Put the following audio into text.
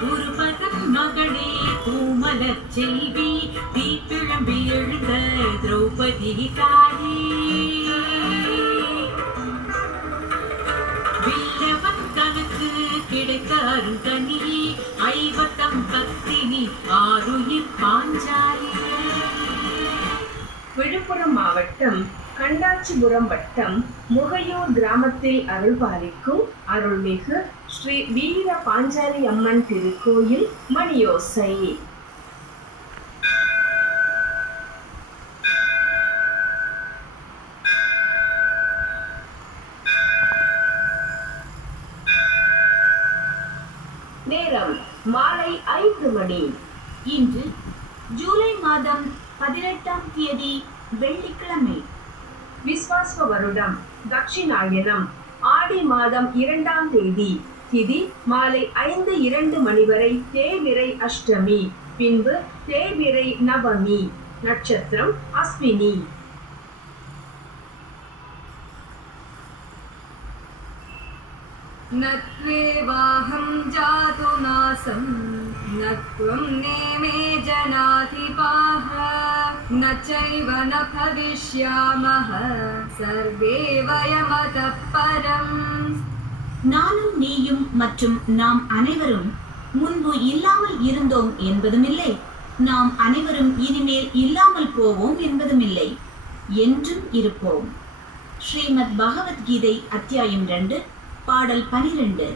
குருபதன் மகளே பூமலர் செல்வி தீப்பிழம்பி எழுந்த திரௌபதி தாயே வில்லவன் தனக்கு கிடைத்த அருந்தனியே ஐவத்தம் பத்தினி ஆருயிர் பாஞ்சாலி. விழுப்புரம் மாவட்டம் கண்டாச்சிபுரம் வட்டம் முகையூர் கிராமத்தில் அருள்பாலிக்கும் அருள்மிகு ஸ்ரீ வீர பாஞ்சாலி அம்மன் திருக்கோயில் மணியோசை. நேரம் மாலை 5 மணி. இன்று ஜூலை மாதம் 18ஆம் தேதி வெள்ளிக்கிழமை. விஸ்வாச வருடம் தட்சிணாயனம் ஆடி மாதம் 2ஆம் தேதி. திதி மாலை 5:02 மணி வரை தேய்பிறை அஷ்டமி, பின்பு தேய்பிறை நவமி. நட்சத்திரம் அஸ்வினி. நத்வேவாஹம் ஜாது நாசம் நத்வம் நேமே ஜனாதிபாஹ நச்சைவ ந பவிஷ்யாமஹ சர்வே வயமதః பரம். நானும் நீயும் மற்றும் நாம் அனைவரும் முன்பு இல்லாமல் இருந்தோம் என்பதுமில்லை, நாம் அனைவரும் இனிமேல் இல்லாமல் போவோம் என்பதுமில்லை, என்றும் இருப்போம். ஸ்ரீமத் பகவத்கீதை அத்தியாயம் 2 பாடல் 12.